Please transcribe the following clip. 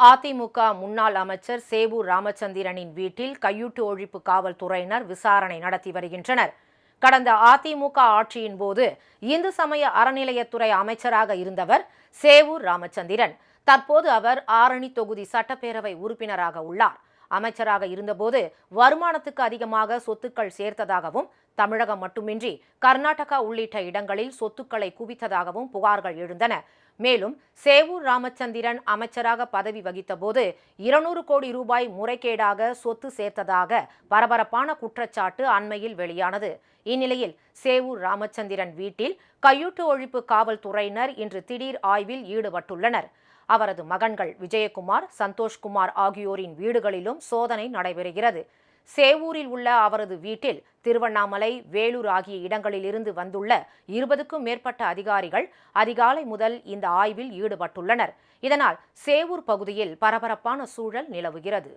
அதிமுக முன்னாள் அமைச்சர் சேவூர் ராமச்சந்திரனின் வீட்டில் கையூட்டு ஒழிப்பு காவல்துறையினர் விசாரணை நடத்தி வருகின்றனர். கடந்த அதிமுக ஆட்சியின் போது இந்து சமய அறநிலையத்துறை அமைச்சராக இருந்தவர் சேவூர் ராமச்சந்திரன். தற்போது அவர் ஆரணி தொகுதி சட்டப்பேரவை உறுப்பினராக உள்ளார். அமைச்சராக இருந்தபோது வருமானத்துக்கு அதிகமாக சொத்துக்கள் சேர்த்ததாகவும், தமிழகம் மட்டுமின்றி கர்நாடகா உள்ளிட்ட இடங்களில் சொத்துக்களை குவித்ததாகவும் புகார்கள் எழுந்தன. மேலும் சேவூர் ராமச்சந்திரன் அமைச்சராக பதவி வகித்தபோது 200 கோடி ரூபாய் முறைகேடாக சொத்து சேர்த்ததாக பரபரப்பான குற்றச்சாட்டு அண்மையில் வெளியானது. இந்நிலையில் சேவூர் ராமச்சந்திரன் வீட்டில் கையூட்டு ஒழிப்பு காவல்துறையினர் இன்று திடீர் ஆய்வில் ஈடுபட்டுள்ளனர். அவரது மகன்கள் விஜயகுமார், சந்தோஷ்குமார் ஆகியோரின் வீடுகளிலும் சோதனை நடைபெறுகிறது. சேவூரில் உள்ள அவரது வீட்டில் திருவண்ணாமலை, வேலூர் ஆகிய இடங்களிலிருந்து வந்துள்ள 20க்கும் மேற்பட்ட அதிகாரிகள் அதிகாலை முதல் இந்த ஆய்வில் ஈடுபட்டுள்ளனர். இதனால் சேவூர் பகுதியில் பரபரப்பான சூழல் நிலவுகிறது.